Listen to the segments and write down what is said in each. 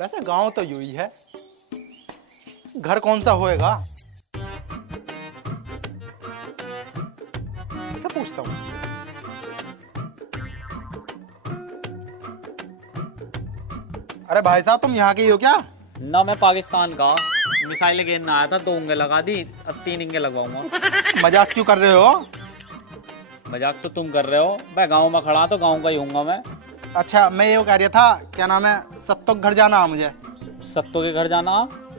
वैसे गांव तो यूं ही है, घर कौन सा होएगा, इससे पूछता हूँ। अरे भाई साहब, तुम यहाँ के ही हो क्या? ना, मैं पाकिस्तान का। मिसाइलें गिरने आया था, 2 इंगे लगा दी, अब 3 इंगे लगवाऊंगा। मजाक क्यों कर रहे हो? मजाक तो तुम कर रहे हो। मैं गांव में खड़ा तो गांव का ही हूँगा मैं। अच्छा, मैं ये कह रहा था, क्या नाम है, सत्तो के घर जाना है मुझे। सत्तो के घर जाना?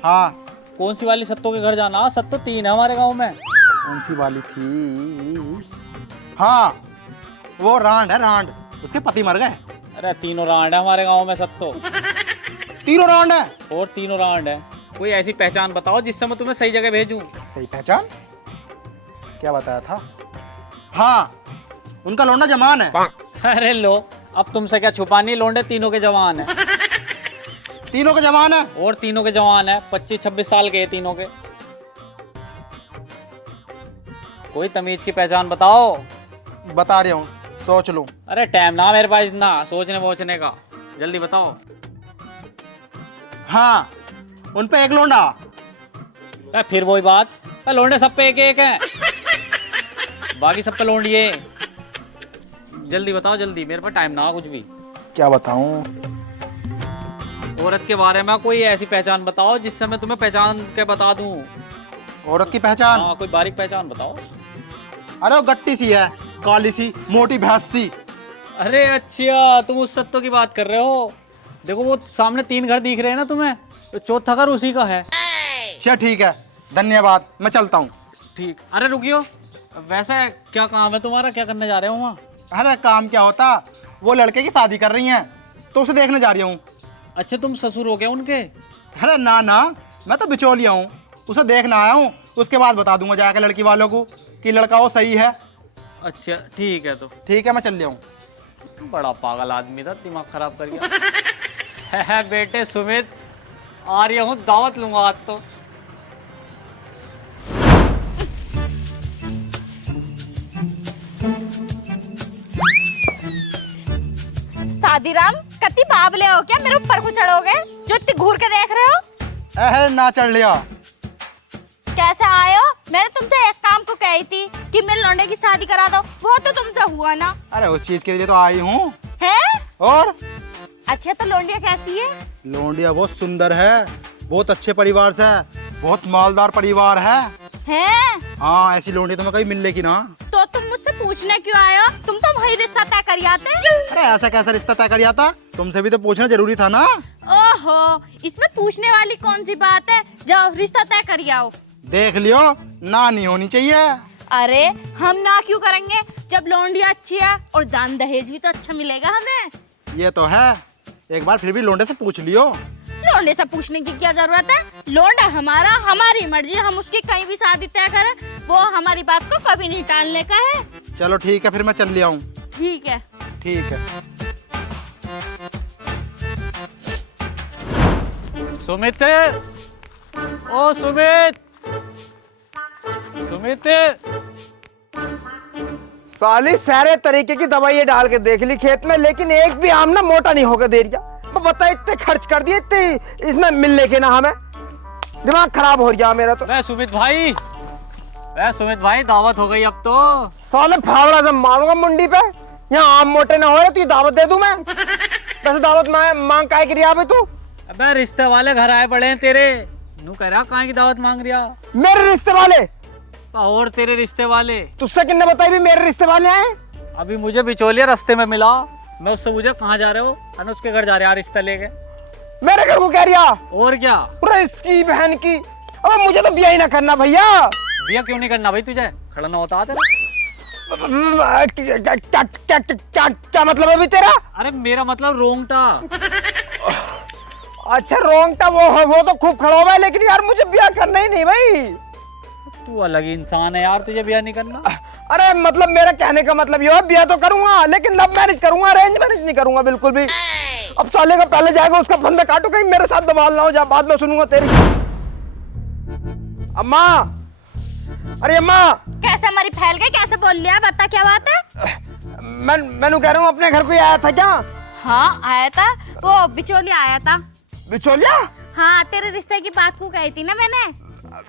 हाँ। कौन सी वाली सत्तो के घर जाना? सत्तो 3 है हमारे गांव में। कौन सी वाली थी? हाँ, वो रांड है, रांड, उसके पति मर गए। अरे 3 रांड है हमारे गांव में सत्तो। 3 रांड है? और 3 रांड है। कोई ऐसी पहचान बताओ जिससे मैं तुम्हें सही जगह भेजूं। सही पहचान? क्या बताया था? हाँ, उनका लौंडा जवान है। अरे लो, अब तुमसे क्या छुपानी, लौंडे तीनों के जवान है। तीनों के जवान है? और तीनों के जवान है, 25-26 साल के तीनों के। कोई तमीज की पहचान बताओ। बता रहा हूँ, सोच लूं। अरे टाइम ना मेरे पास इतना सोचने पहुंचने का, जल्दी बताओ। हाँ, उन पे एक लौंडा। फिर वही बात, लौंडे सब पे एक एक है, बाकी सब पे लौंडिए। जल्दी बताओ जल्दी, मेरे पास टाइम ना कुछ भी। क्या बताऊं? औरत के बारे में कोई ऐसी पहचान बताओ जिससे मैं तुम्हें पहचान के बता दूं। औरत की पहचान? हाँ, कोई बारीक पहचान बताओ। अरे वो गट्टी सी है, काली सी, मोटी भैंस सी। अरे अच्छा, तुम उस सत्तो की बात कर रहे हो। देखो वो सामने 3 घर दिख रहे हैं ना तुम्हें, तो चौथा घर उसी का है। अच्छा ठीक है, धन्यवाद, मैं चलता हूँ। ठीक। अरे रुकियो, वैसे क्या काम है तुम्हारा, क्या करने जा रहे हो वहाँ? अरे काम क्या होता, वो लड़के की शादी कर रही हैं, तो उसे देखने जा रही हूँ। अच्छा, तुम ससुर हो गया उनके? अरे ना ना, मैं तो बिचौलिया हूँ, उसे देखना आया हूँ, उसके बाद बता दूंगा जाकर लड़की वालों को कि लड़का वो सही है। अच्छा ठीक है, तो ठीक है, मैं चल लिया हूँ। बड़ा पागल आदमी था, दिमाग खराब कर गया। है बेटे सुमित, आ रही हूँ, दावत लूंगा आज तो। शादीराम, कति बाबले हो क्या, मेरे ऊपर को चढ़ोगे जो इतनी घूर के देख रहे हो? अरे ना चढ़ लिया। कैसे आए हो? मैंने तुमसे एक काम को कही थी कि मेरे लौंडे की शादी करा दो, वो तो तुमसे हुआ ना। अरे उस चीज के लिए तो आई हूँ। हैं? और अच्छा, तो लौंडिया कैसी है? लौंडिया बहुत सुंदर है, बहुत अच्छे परिवार से है, बहुत मालदार परिवार है। हैं? हाँ, ऐसी लौंडिया तुम्हें कहीं मिल लेगी ना। तो तुम मुझसे पूछने क्यों आए हो? तुम तो वही रिश्ता तय कर आते। अरे ऐसा कैसा रिश्ता तय कर जाता, तुमसे भी तो पूछना जरूरी था ना। ओहो, इसमें पूछने वाली कौन सी बात है, जाओ रिश्ता तय कर आओ। देख लियो, ना नहीं होनी चाहिए। अरे हम ना क्यों करेंगे, जब लौंडिया अच्छी है और दान दहेज भी तो अच्छा मिलेगा हमें। ये तो है, एक बार फिर भी लौंडे से पूछ लियो। लौंडे से पूछने की क्या जरूरत है, लौंडा हमारा, हमारी मर्जी, हम उसकी कहीं भी शादी तय करें, वो हमारी बात को कभी नहीं टालने का है। चलो ठीक है, फिर मैं चल लिया हूँ। ठीक है। ठीक है। सुमित, ओ सुमित, सुमित। साली सारे तरीके की दवाइयाँ डाल के देख ली खेत में, लेकिन एक भी आम ना मोटा नहीं होकर दे रहा। बता, इतने खर्च कर दिए, इतने इसमें मिलने के ना हमें, दिमाग खराब हो गया मेरा तो। सुमित भाई, सुमित भाई, दावत हो गई अब तो। साले फावड़ा से मारूंगा मुंडी पे, यहाँ आम मोटे ना हो रहे तो दावत दे दूं मैं। वैसे दावत मांग काहे की रिया तू? अबे रिश्ते वाले घर आए पड़े हैं तेरे, नू कह रहा कहाँ की दावत मांग रिया? मेरे रिश्ते वाले? और तेरे रिश्ते वाले? तुझसे किसने बताई भी मेरे रिश्ते वाले आए? अभी मुझे बिचौलिया रास्ते में मिला, मैं उससे पूछा कहाँ जा रहे हो, और उसके घर जा रहे हैं रिश्ता लेके। मेरे घर को कह रिया? और क्या? पूरा इसकी बहन की। अब मुझे तो ब्याह ही ना करना भैया। ब्याह क्यों नहीं करना भाई तुझे, खड़ा ना होता तेरा? क्या मतलब है भी तेरा? अरे मेरा मतलब रोंगटा। अच्छा रोंगटा, वो तो खूब खड़ा हुआ है, लेकिन यार मुझे ब्याह करना ही नहीं भाई। तू अलग ही इंसान है यार, तुझे ब्याह नहीं करना? अरे मतलब मेरा कहने का मतलब ये है, ब्याह तो करूंगा लेकिन लव मैरिज करूंगा, अरेंज मैरिज नहीं करूंगा बिल्कुल भी। अब साले का पहले जाएगा उसका फंदा काटो, कहीं मेरे साथ बवाल ना हो जा, बाद में सुनूंगा तेरी। अम्मा, अरे अम्मा। कैसे मरी फैल गई, कैसे बोल लिया, बता क्या बात है? मैं कह रहा हूँ अपने घर कोई आया था क्या? हाँ आया था, वो बिचौलिया आया था। बिचौलिया? हाँ, तेरे रिश्ते की बात को कही थी ना मैंने।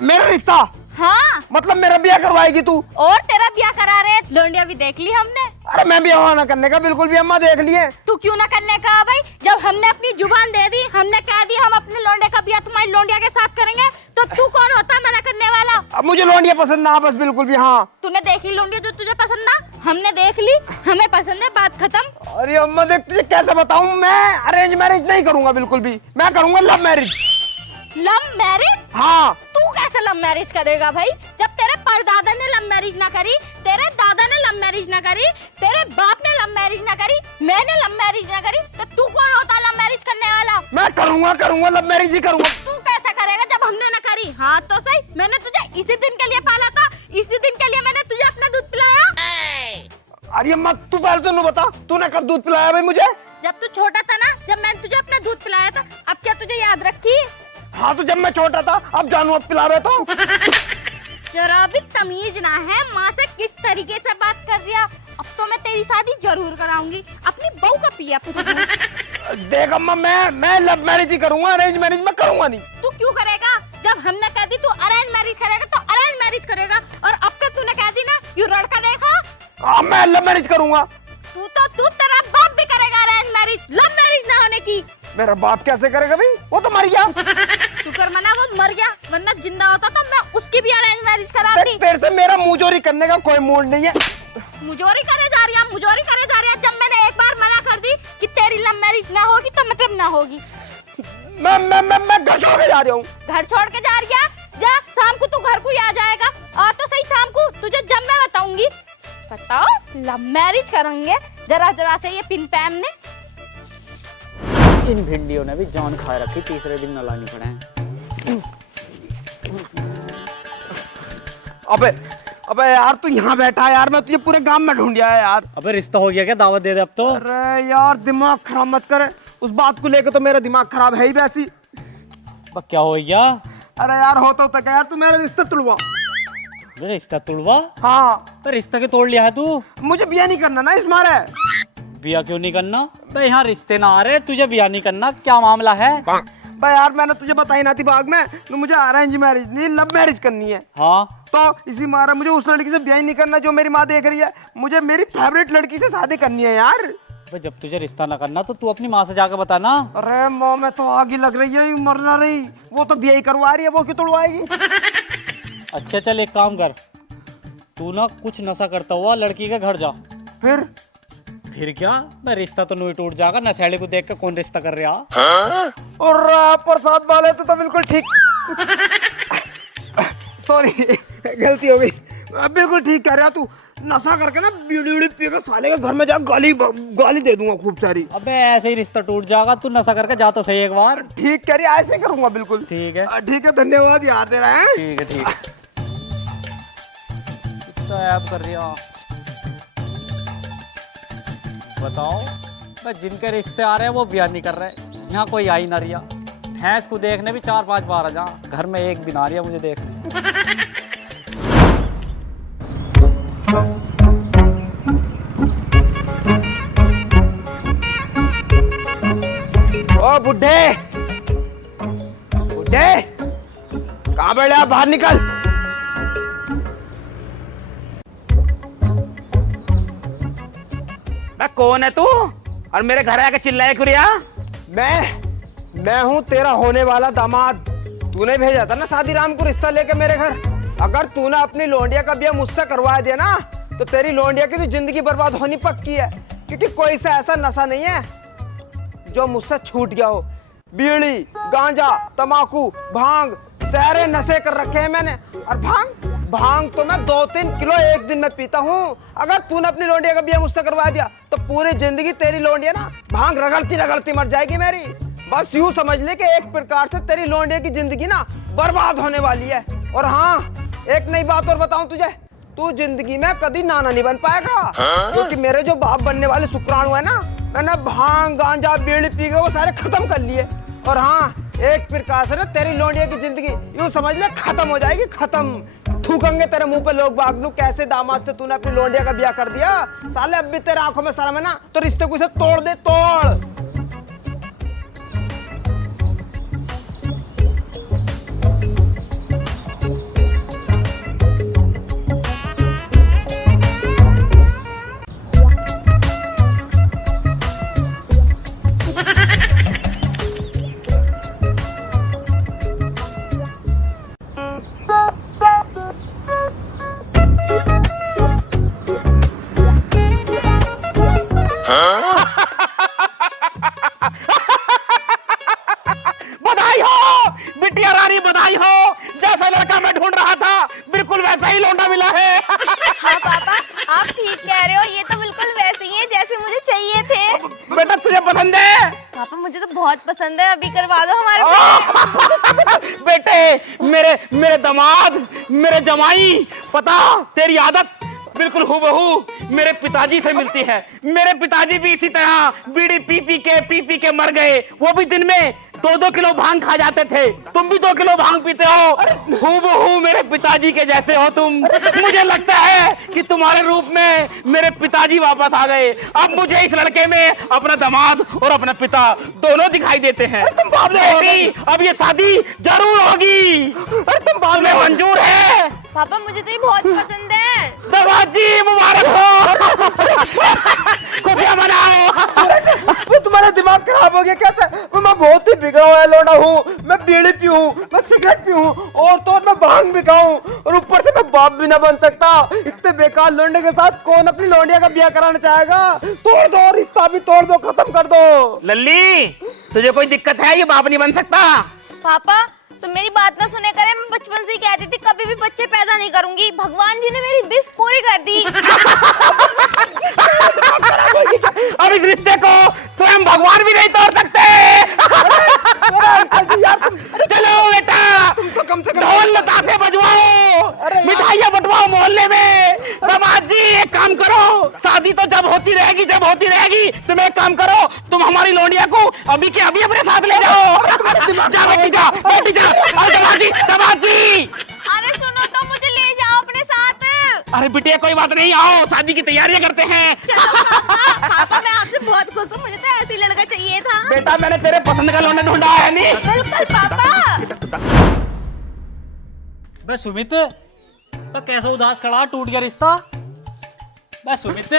मेरा रिश्ता? हाँ। मतलब मेरा ब्याह करवाएगी तू? और तेरा ब्याह करा रहे, लोंडिया भी देख ली हमने। अरे मैं ब्याह ना करने का बिल्कुल भी, अम्मा देख लिए। तू क्यों ना करने का भाई? जब हमने अपनी जुबान दे दी, हमने कह दी हम अपने लोंडे का ब्याह तुम्हारी लोंडिया के साथ करेंगे, तो तू कौन होता है मना करने वाला? अब मुझे लोंडिया पसंद ना, बस बिल्कुल भी। हाँ, तूने देख ली लोंडिया जो तुझे पसंद ना? हमने देख ली, हमें पसंद है, बात खत्म। अरे अम्मा देख, तुझे कैसे बताऊं, मैं अरेंज मैरिज नहीं करूंगा बिल्कुल भी, मैं करूंगा लव मैरिज। Love marriage? हाँ। तू कैसे लव मैरिज करेगा भाई? जब तेरे परदादा ने लव मैरिज ना करी, तेरे दादा ने लव मैरिज ना करी, तेरे बाप ने लव मैरिज ना करी, मैंने लव मैरिज ना करी, तो तू कौन होता लव मैरिज करने वाला? मैं करूंगा लव मैरिज ही करूंगा। तू कैसे करेगा जब हमने ना करी? हाँ तो सही, मैंने तुझे इसी दिन के लिए पाला था, इसी दिन के लिए मैंने तुझे अपना दूध पिलाया। अरे अम्मा तू पहले तो बता, तूने कब दूध पिलाया भाई मुझे? जब तू छोटा था ना, जब मैंने तुझे अपना दूध पिलाया था। अब क्या तुझे याद रखी? हाँ तो जब मैं छोटा था, अब जानू अब पिला रहे तो। जरा भी तमीज ना है, माँ से किस तरीके से बात कर रही है। अब तो मैं तेरी शादी जरूर कराऊंगी, अपनी बहू का पिया पूरा दूध। देख अम्मा, मैं लव मैरिज ही करूंगा, अरेंज मैरिज में करूंगा नहीं। तू क्यों करेगा? जब हमने कह दी तू अरेंज मैरिज करेगा तो अरेंज मैरिज करेगा, और अब तक तूने कह दी ना यू लड़का देखा। हाँ मैं लव मैरिज करूंगा। तू तेरा बाप भी करेगा अरेंज मैरिज, लव मैरिज ना होने की। मेरा बाप कैसे करेगा भाई, वो तो मर गया। शुक्र मना वो मर गया, वरना जिंदा होता तो मैं उसकी भी अरेंज मैरिज कराती। तेरे से मेरा मुंहजोरी करने का कोई मूड नहीं है। मुजोरी करे जा रही है, मुजोरी करे जा रही है। जब मैंने एक बार मना कर दी कि तेरी लव मैरिज ना होगी तो मतलब ना होगी। मैं घर छोड़ के जा रहा हूँ। घर छोड़ के जा रही है? जा, शाम को तू घर को ही आ जाएगा। आ तो सही शाम को, तुझे जब मैं बताऊंगी। बताओ, लव मैरिज करेंगे जरा जरा से ये पिन पैम ने। इन भिंडियों ने भी जान खा रखी, तीसरे दिन न लानी पड़े। अबे यार तू यहाँ बैठा है यार, मैं तुझे पूरे गांव में ढूंढ है यार। अबे रिश्ता हो गया क्या? दावत दे दे अब तो। अरे यार दिमाग खराब मत करे, उस बात को लेकर तो मेरा दिमाग खराब है ही वैसी। अब क्या हो गया? अरे यार होता क्या यार, तू मेरा रिश्ता तुड़वा। रिश्ता तुड़वा? हाँ। तो रिश्ता के तोड़ लिया है तू? मुझे बिया नहीं करना ना इस मारे। बिया क्यों नहीं करना? भाई यहाँ रिश्ते ना आ रहे, तुझे बिया नहीं करना, क्या मामला है? भाई यार मैंने तुझे बताई ना थी बाग में, तो मुझे अरेंज मैरिज नहीं लव मैरिज करनी है। हाँ तो इसी मारा मुझे उस लड़की से ब्याह ही नहीं करना जो मेरी माँ देख रही है, मुझे मेरी फेवरेट लड़की से शादी करनी है यार। भाई जब तुझे रिश्ता ना करना तो तू अपनी माँ से जाकर बता ना। अरे माँ में तो आग ही लग रही है, मरना नहीं, वो तो ब्याह ही करवा रही है, वो क्यों तोड़वाएगी? अच्छा चल एक काम कर, तू ना कुछ नशा करता हुआ लड़की के घर जा। फिर क्या, मैं रिश्ता तो नहीं टूट जाएगा, नशेड़ी को देख के कौन रिश्ता कर रहा। और प्रसाद वाले तो बिल्कुल ठीक। सॉरी गलती हो गई, बिल्कुल ठीक कह रहा तू। नशा करके ना बीड़ी उड़ी पी के साले के घर में जा गाली दे दूंगा खूब सारी। अबे ऐसे ही रिश्ता टूट जाएगा, तू नशा करके जा तो सही एक बार। ठीक कह रही, ऐसे करूंगा बिल्कुल। ठीक है ठीक है, धन्यवाद याद दे रहा है। ठीक है ठीक है। कितना ऐप कर रही हो? बताओ, मैं जिनके रिश्ते आ रहे हैं वो ब्याह नहीं कर रहे, यहाँ कोई आ ही ना रिया। भैंस को देखने भी 4-5 बार आ जा, घर में एक भी ना रिया मुझे देख। ओ बुड्ढे कहाँ बैठे, बाहर निकल। कौन है तू और मेरे घर आके चिल्लाए क्यों रिया? मैं हूँ तेरा होने वाला दामाद। तूने भेजा था ना शादी राम को रिश्ता लेके मेरे घर। अगर तूने अपनी लोंडिया का ब्याह मुझसे करवा दिया ना, तो तेरी लोंडिया की तो जिंदगी बर्बाद होनी पक्की है, क्योंकि कोई सा ऐसा नशा नहीं है जो मुझसे छूट गया हो। बीड़ी, गांजा, तमाकू, भांग, सारे नशे कर रखे हैं मैंने। और भांग तो मैं 2-3 किलो एक दिन में पीता हूँ। अगर तूने अपनी लोंडिया का ब्याह मुझसे करवा दिया तो पूरी जिंदगी तेरी लोंडिया ना भांग रगड़ती मर जाएगी मेरी। बस यूं समझ ले कि एक प्रकार से तेरी लोंडिया की जिंदगी ना बर्बाद होने वाली है। और हाँ, एक नई बात और बताऊं तुझे, तू जिंदगी में कभी नाना नहीं बन पाएगा, क्योंकि मेरे जो बाप बनने वाले शुक्राणु है ना, मैंने भांग, गांजा, बीड़ी पी के वो सारे खत्म कर लिए। और हाँ, एक प्रकार से ना तेरी लोंडिया की जिंदगी यूं समझ ले खत्म हो जाएगी, खत्म। थूकेंगे तेरे मुंह पे लोग बाग, कैसे दामाद से तूने अपनी लोंडिया का ब्याह कर दिया। साले अब भी तेरे आंखों में शर्म है ना, तो रिश्ते को इसे तोड़ दे, तोड़। मिला है। हाँ पापा, आप ठीक कह रहे हो, ये तो बिल्कुल वैसे ही है जैसे मुझे चाहिए थे। बेटा तुझे पसंद है? पापा मुझे तो बहुत पसंद है, अभी करवा दो हमारे बेटे मेरे दामाद, मेरे जमाई, पता तेरी आदत बिल्कुल हूबहू मेरे पिताजी से मिलती है। मेरे पिताजी भी इसी तरह बीड़ी पी पी के मर गए। वो भी दिन में 2-2 किलो भांग खा जाते थे। तुम भी 2 किलो भांग पीते हो। हूबहू मेरे पिताजी के जैसे हो तुम। मुझे लगता है कि तुम्हारे रूप में मेरे पिताजी वापस आ गए। अब मुझे इस लड़के में अपना दामाद और अपना पिता दोनों दिखाई देते हैं। बेटी, अब ये शादी जरूर होगी। तुम बाद में मंजूर है? पापा मुझे तो ये बहुत पसंद है। दामाद जी मुबारक हो। खुशियां मनाओ। तुम्हारा दिमाग खराब हो गया कैसे? मैं बहुत ही बिगड़ा हुआ लौंडा हूँ। मैं बीड़ी पीऊँ, मैं सिगरेट पीऊँ और तो मैं भांग भी खाऊं और ऊपर से मैं बाप भी ना बन सकता। इतने बेकार लौंडे के साथ कौन अपनी लौंडिया का ब्याह कराना चाहेगा? तोड़ दो, रिश्ता भी तोड़ दो, खत्म कर दो। लल्ली तुझे कोई दिक्कत है? ये बाप नहीं बन सकता। पापा तो मेरी बात ना सुने करे, मैं बचपन से ही कहती थी कभी भी बच्चे पैदा नहीं करूंगी। भगवान जी ने मेरी विश पूरी कर दी। अब इस रिश्ते को स्वयं भगवान भी नहीं तोड़ सकते। चलो बेटा, तो कम से कम ढोल लतासे बजवाओ, मिठाइयाँ बंटवाओ मोहल्ले में। दामाद जी एक काम करो, शादी तो जब होती रहेगी तुम एक काम करो, तुम हमारी लौंडिया को अभी के अभी अपने साथ ले जाओ। जा बेटी जा, बेटी जा। दामाद जी अरे सुनो तो, मुझे ले जाओ अपने साथ। अरे बिटिया कोई बात नहीं, आओ शादी की तैयारियां करते हैं। चलो पापा, पापा मैं आपसे बहुत खुश हूँ, मुझे तो ऐसे ही लड़का चाहिए था। बेटा मैंने तेरे पसंद का लौंडा ढूंढा है नहीं? बिल्कुल पापा। बे सुमित, बे कैसा उदास खड़ा, टूट गया रिश्ता? बे सुमित,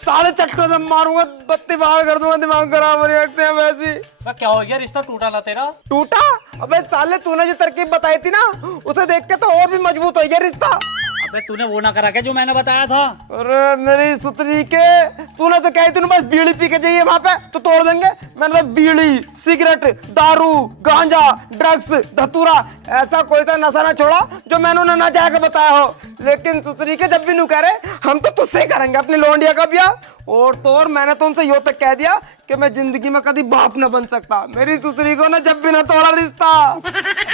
साले चक्कर से मारूंगा, बत्ती बाहर कर दूंगा, दिमाग खराब हो रखते हैं वैसे। बे क्या हो गया, रिश्ता टूटा ना तेरा? टूटा? अबे साले तूने जो तरकीब बताई थी ना, उसे देख के तो और भी मजबूत हो गया रिश्ता। अबे तूने वो ना करा क्या जो मैंने बताया था? अरे मेरी सुतरी के, तूने तो कही तूने बस बीड़ी पी के जाइए वहां पे तो तोड़ देंगे। मैंने बीड़ी, सिगरेट, दारू, गांजा, ड्रग्स, धतूरा, ऐसा कोई सा नशा ना छोड़ा जो मैंने उन्हें ना जाके बताया हो। लेकिन सुतरी के जब भी नू कह रहे हम तो तुझसे ही करेंगे अपनी लौंडिया का ब्याह। और तो और मैंने तो उनसे यो तक कह दिया कि मैं जिंदगी में कभी बाप न बन सकता। मेरी सुतरी को ना जब भी ना तोड़ा रिश्ता।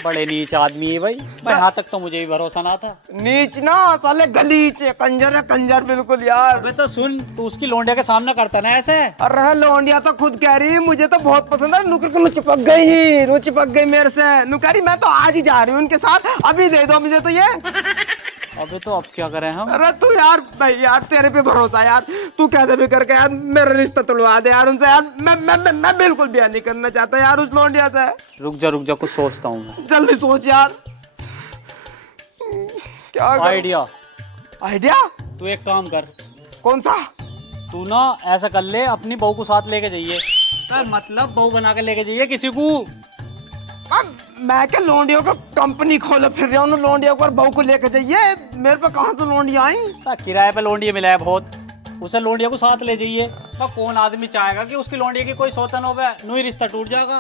बड़े नीच आदमी है भाई, मैं यहाँ तक तो मुझे भी भरोसा ना था। नीच ना साले, गलीच है, कंजर है, कंजर बिल्कुल यार। अबे तो सुन, तू उसकी लौंडिया के सामने करता ना ऐसे। अरे लौंडिया तो खुद कह रही मुझे तो बहुत पसंद है, नुकर को चिपक गई मेरे से। नुकारी मैं तो आज ही जा रही हूँ उनके साथ, अभी दे दो मुझे तो ये। अबे तो अब क्या करें हम? अरे तू यार भाई यार, तेरे पे भरोसा यार, तू कैसे भी करके यार मेरा रिश्ता तुड़वा दे यार उनसे यार। मैं बिल्कुल ब्याह नहीं करना चाहता यार उस लौंडिया से। रुक जा कुछ सोचता हूँ मैं। जल्दी सोच यार, क्या आइडिया। आइडिया? तू एक काम कर, कौन सा? तू ना ऐसा कर ले, अपनी बहू को साथ लेके जाइए। मतलब बहू बना के लेके जाइए किसी को। अब मैं क्या लौंडियों का कंपनी खोले फिर रहा हूँ, लौंडियों को और बहू को लेके जाइए? मेरे पे कहाँ से लौंडिया आई? किराए पे लौंडिया मिला है बहुत, उसे लौंडिया को साथ ले जाइए। तो कौन आदमी चाहेगा कि उसकी लौंडिया की कोई सौतन हो गया, नू ही रिश्ता टूट जाएगा।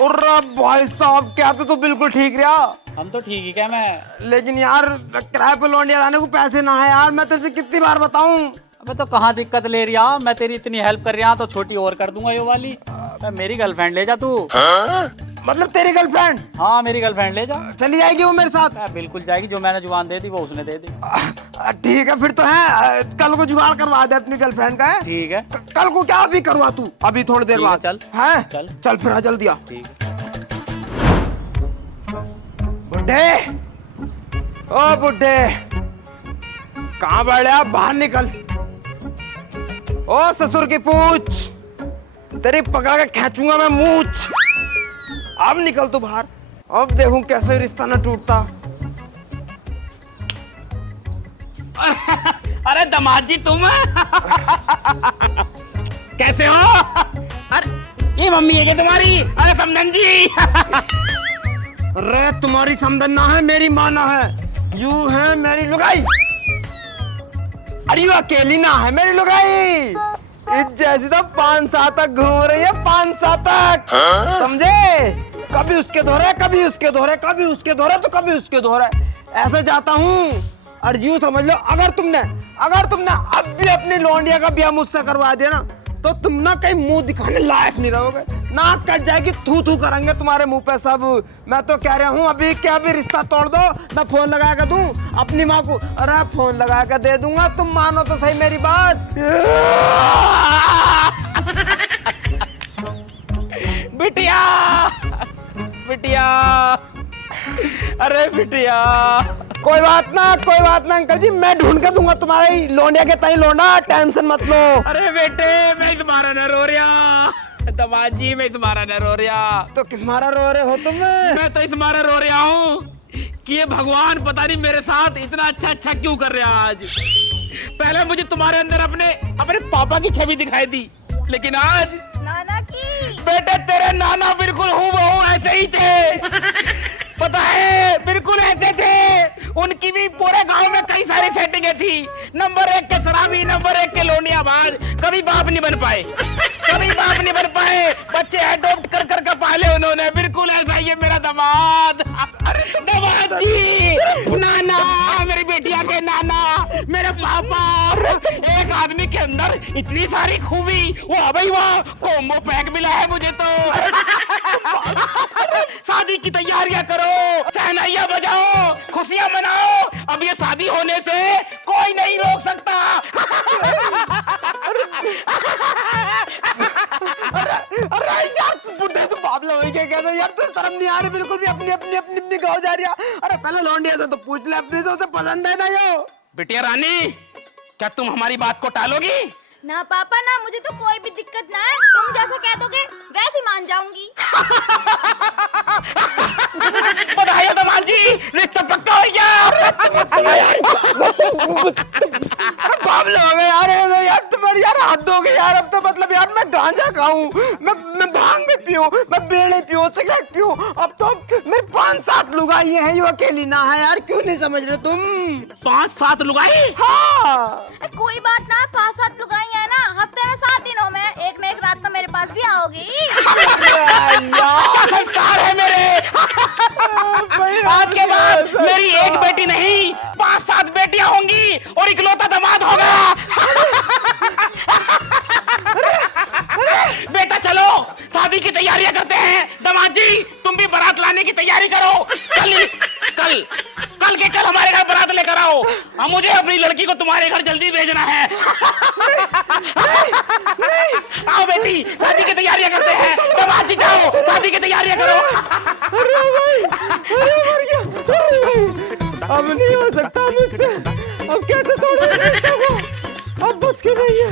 और भाई साहब क्या तो बिल्कुल ठीक रहा। हम तो ठीक ही क्या मैं। लेकिन यार किराए पे लौंडिया लाने को पैसे ना है यार, मैं तुझे कितनी बार बताऊं। अबे तो कहाँ दिक्कत ले रही है, मैं तेरी इतनी हेल्प कर रहा हूँ तो छोटी और कर दूंगा ये वाली। मेरी गर्लफ्रेंड ले जा तू। मतलब तेरी गर्लफ्रेंड? हाँ मेरी गर्लफ्रेंड ले जा। चली जाएगी वो मेरे साथ? बिल्कुल जाएगी, जो मैंने जुबान दे दी वो उसने दे दी। ठीक है फिर तो है, कल को जुगाड़ करवा दे अपनी गर्लफ्रेंड का है। ठीक है। कल को क्या अभी करवा तू, अभी थोड़ी देर ठीक है, बाद। चल। है चल। चल फिर आ जल्दी आ। ठीक। बुड्ढे, ओ बुड्ढे कहाँ बैठे आप? बाहर निकल। ओ ससुर की पूछ, तेरी पकड़ के खींचूंगा मैं मूंछ। अब निकल तू बाहर, अब देखूं कैसे रिश्ता न टूटता। अरे दामाद जी तुम कैसे हो? अरे ये मम्मी है क्या तुम्हारी? अरे समधन जी। अरे तुम्हारी समधन ना है, मेरी माँ ना है, यू है मेरी लुगाई। अरे यू अकेली ना है मेरी लुगाई, इस जैसी तो 5 तक घूम रही है, 5 तक। समझे? कभी उसके दोहरे, कभी उसके दोहरे, कभी उसके दोहरे तो कभी उसके दोहरे, ऐसे जाता हूँ। और यूं समझ लो, अगर तुमने अब भी अपनी लौंडिया का ब्याह मुझसे करवा दिया ना, तो तुम ना कहीं मुंह दिखाने लायक नहीं रहोगे। नाक कट जाएगी, थू थू करेंगे तुम्हारे मुंह पे सब। मैं तो कह रहा हूँ अभी क्या अभी रिश्ता तोड़ दो, मैं फोन लगा के दूं अपनी माँ को। अरे फोन लगा के दे दूंगा, तुम मानो तो सही मेरी बात। बिटिया, बिटिया, अरे बिटिया। कोई बात ना अंकल जी, मैं ढूंढ के दूंगा तुम्हारे लौंडिया के ताई लौंडा, टेंशन मत लो। अरे बेटे, मैं तुम्हारा न रो रहा, दामाद जी मैं तुम्हारा न रो रहा। तो किस मारा रो रहे हो तुम? मैं तो इस मारा रो रहा हूँ कि ये भगवान पता नहीं मेरे साथ इतना अच्छा क्यों कर रहा है आज। पहले मुझे तुम्हारे अंदर अपने पापा की छवि दिखाई दी, लेकिन आज नाना की। बेटे तेरे नाना बिल्कुल हूबहू ऐसे ही थे। पता है, बिल्कुल ऐसे थे। उनकी भी पूरे गांव में कई सारी सेटिंगें थी। नंबर 1 के शराबी, नंबर 1 के लोनियाबाज। कभी बाप नहीं बन पाए, बच्चे अडॉप्ट कर कर के पाले उन्होंने। बिल्कुल ऐसा ही है मेरा दामाद। दामाद जी, नाना, मेरी बेटिया के नाना, मेरे पापा। एक आदमी के अंदर इतनी सारी खूबी, वो भाई वाह, कॉम्बो पैक मिला है मुझे तो। शादी की तैयारियां करो, शहनाइयां बजाओ, खुशियां मनाओ। अब ये शादी होने से कोई नहीं रोक सकता। अरे यार बुढ़े तो बाबला हो गया क्या यार, तो शर्म नहीं आ रही बिल्कुल भी, अपनी गाँव जा रही है। अरे पहले लौंडिया से तो पूछ ले, अपनी से उसे पसंद है ना यो। बिटिया रानी, क्या तुम हमारी बात को टालोगी? ना पापा ना, मुझे तो कोई भी दिक्कत ना है। तुम जैसा कह दोगे वैसे ही मान जाऊंगी। बधाई हो दामाद जी, रिश्ता पक्का हो गया। बाबला हो गए यार तुम्हारी यार हद हो गई यार। अब तो मतलब यार मैं गांजा खाऊं, मैं भांग भी पीऊं, मैं बीड़ी पीऊं, सिगरेट पीऊं, अब तो मेरे 5-7 लुगाई हैं, ये अकेली ना है यार। क्यों नहीं समझ रहे तुम? 5-7 लुगाई? हाँ कोई बात ना, 5-7 लुगाई है ना, हफ्ते में 7 दिनों में एक न एक रात तो मेरे पास भी आओगी। क्या संस्कार है मेरे। आज के बाद मेरी एक बेटी नहीं 5-7 बेटियां होंगी और इकलौता दामाद होगा। बेटा चलो शादी की तैयारियां करते हैं। दामाद जी तुम भी बारात लाने की तैयारी करो। कल के कल हमारे घर बारात लेकर आओ। मुझे अपनी लड़की को तुम्हारे घर जल्दी भेजना है। आओ बेटी, शादी की तैयारियां करते हैं। दामाद जी जाओ, शादी की तैयारियां करो। अब नहीं हो सकता मुझसे, अब कैसे तोड़ूं रिश्ते को, अब बस की नहीं है।